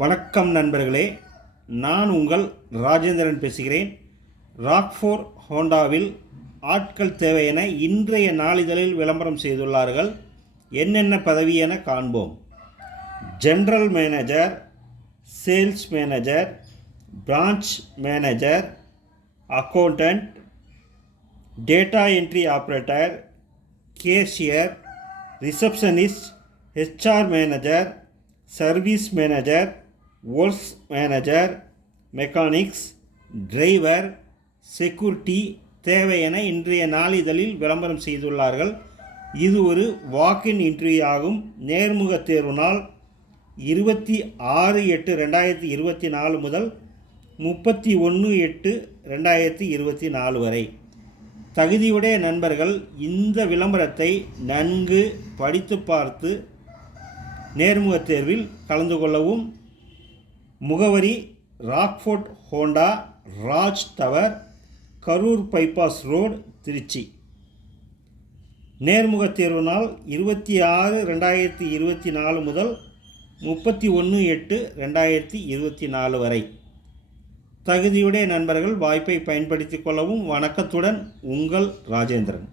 வணக்கம் நண்பர்களே, நான் உங்கள் ராஜேந்திரன் பேசுகிறேன். ராக்ஃபோர் ஹோண்டாவில் ஆட்கள் தேவை என இன்றைய நாளிதழில் விளம்பரம் செய்துள்ளார்கள். என்னென்ன பதவி என காண்போம். General manager, sales manager, branch manager, accountant, data entry operator, cashier, receptionist, HR manager, service manager, works manager, mechanics, driver, security தேவை என இன்றைய நாளிதழில் விளம்பரம் செய்துள்ளார்கள். இது ஒரு வாக்கின் இன்டர்வியூ ஆகும். நேர்முக தேர்வு நாள் 26/8/2024 முதல் 31/8/2024 வரை. தகுதியுடைய நண்பர்கள் இந்த விளம்பரத்தை நன்கு படித்து பார்த்து நேர்முக தேர்வில் கலந்து கொள்ளவும். முகவரி: Rockfort Honda, Raj tower, Karur bypass road, Trichy. நேர்முக தேர்வு நாள் 26/2024 முதல் 31/8/2024 வரை. தகுதியுடைய நண்பர்கள் வாய்ப்பை பயன்படுத்திக் கொள்ளவும். வணக்கத்துடன் உங்கள் ராஜேந்திரன்.